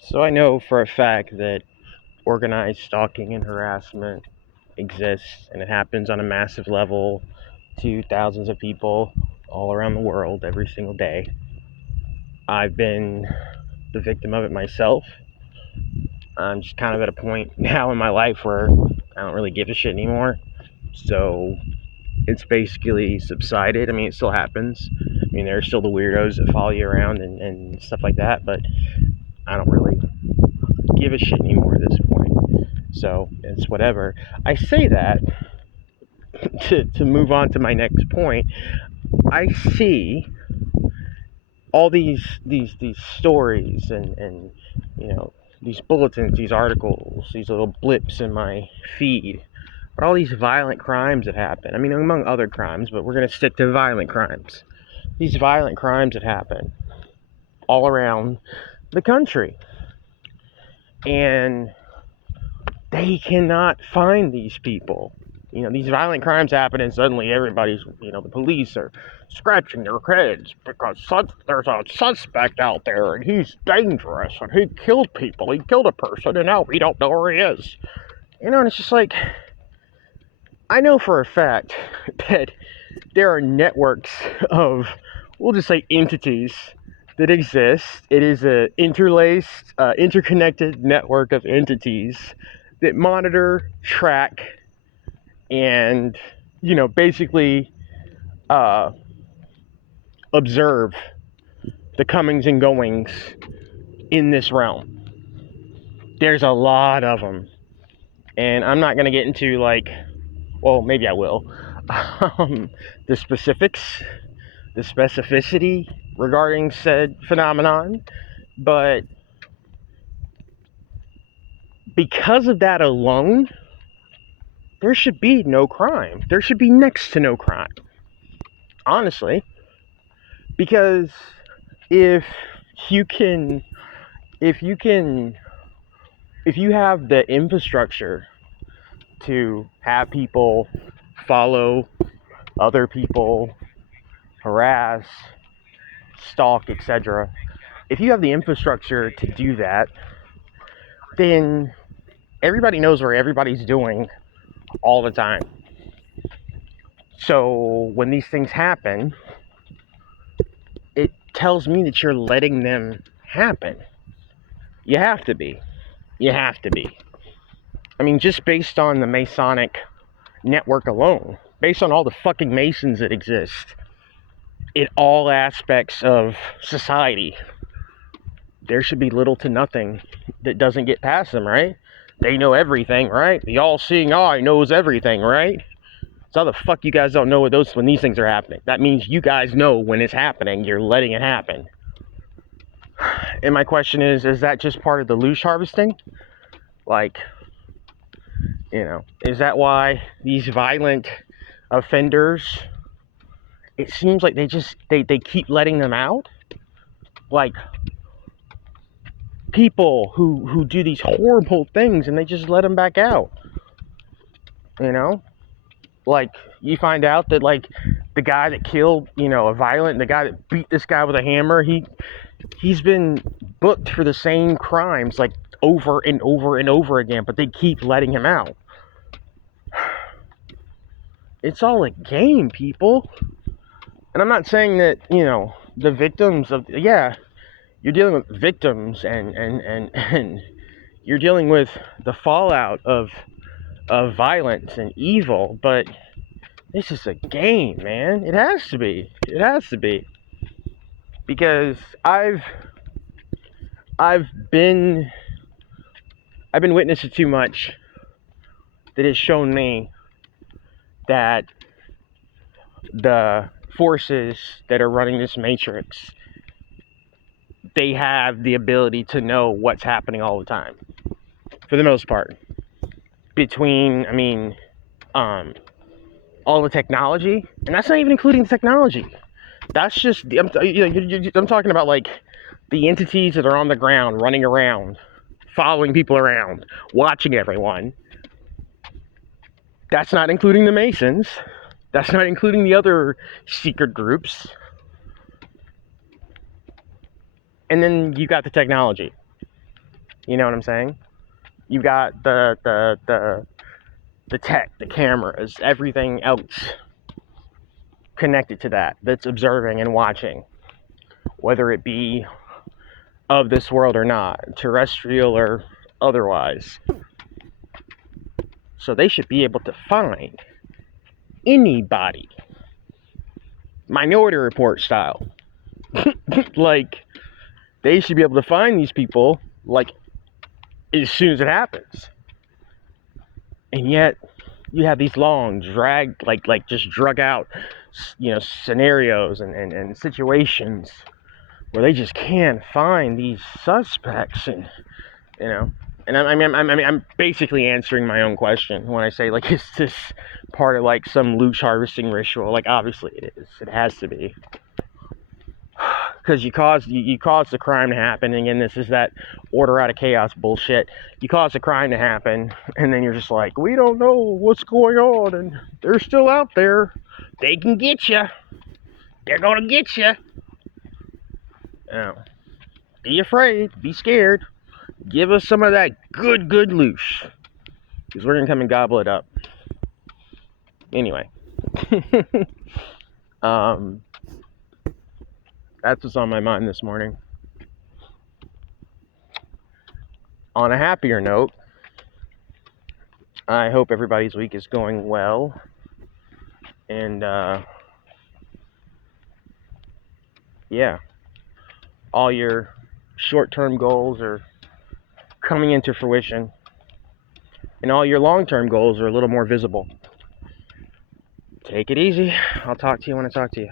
So I know for a fact that organized stalking and harassment exists, and it happens on a massive level to thousands of people all around the world every single day. I've been the victim of it myself. I'm just kind of at a point now in my life where I don't really give a shit anymore. So it's basically subsided. I mean, it still happens. I mean, there are still the weirdos that follow you around and stuff like that, but I don't really give a shit anymore at this point. So it's whatever. I say that to move on to my next point. I see all these stories and you know these bulletins, these articles, these little blips in my feed. But all these violent crimes that happen. I mean, among other crimes, but we're going to stick to violent crimes. These violent crimes that happen all around the country. And they cannot find these people. These violent crimes happen, and suddenly everybody's, the police are scratching their heads because there's a suspect out there and he's dangerous and he killed people. He killed a person and now we don't know where he is. And it's just like, I know for a fact that there are networks of, we'll just say, entities that exist. It is an interlaced, interconnected network of entities that monitor, track, and basically observe the comings and goings in this realm. There's a lot of them, and I'm not going to get into well, maybe I will, the specifics, the specificity regarding said phenomenon, but because of that alone, there should be no crime. There should be next to no crime. Honestly. Because if you can, if you have the infrastructure to have people follow other people, harass, stalk, etc., if you have the infrastructure to do that, then everybody knows where everybody's doing all the time. So when these things happen, it tells me that you're letting them happen. You have to be. You have to be. I mean, just based on the Masonic network alone, based on all the fucking Masons that exist in all aspects of society, there should be little to nothing that doesn't get past them, right? They know everything, right? The all-seeing eye knows everything, right? So how the fuck you guys don't know when these things are happening? That means you guys know when it's happening. You're letting it happen. And my question is that just part of the loosh harvesting? Is that why these violent offenders, it seems like they keep letting them out? Like, people who do these horrible things and they just let them back out. Like, you find out that, like, the guy that killed, the guy that beat this guy with a hammer, he's been booked for the same crimes, like, over and over and over again, but they keep letting him out. It's all a game, people. And I'm not saying that, the victims of, yeah, you're dealing with victims and you're dealing with the fallout of violence and evil, but this is a game, man. It has to be. It has to be. Because I've been witness to too much that has shown me that the forces that are running this matrix, they have the ability to know what's happening all the time, for the most part. Between, all the technology, and that's not even including the technology. That's just, I'm talking about, like, the entities that are on the ground, running around, following people around, watching everyone. That's not including the Masons. That's not including the other secret groups. And then you got the technology. You know what I'm saying? You got the tech, the cameras, everything else connected to that that's observing and watching, whether it be of this world or not, terrestrial or otherwise. So they should be able to find anybody, Minority Report style. Like, they should be able to find these people, like, as soon as it happens. And yet, you have these long, just drug out, scenarios and situations where they just can't find these suspects, and you know, and I'm basically answering my own question when I say, like, is this part of like some loot harvesting ritual? Like, obviously it is. It has to be, because you caused the crime to happen. And again, this is that order out of chaos bullshit. You cause the crime to happen, and then you're just like, we don't know what's going on, and they're still out there. They can get you. They're gonna get you. Be afraid. Be scared. Give us some of that good loot, because we're gonna come and gobble it up. Anyway, that's what's on my mind this morning. On a happier note, I hope everybody's week is going well, and yeah, all your short-term goals are coming into fruition, and all your long-term goals are a little more visible. Take it easy. I'll talk to you when I talk to you.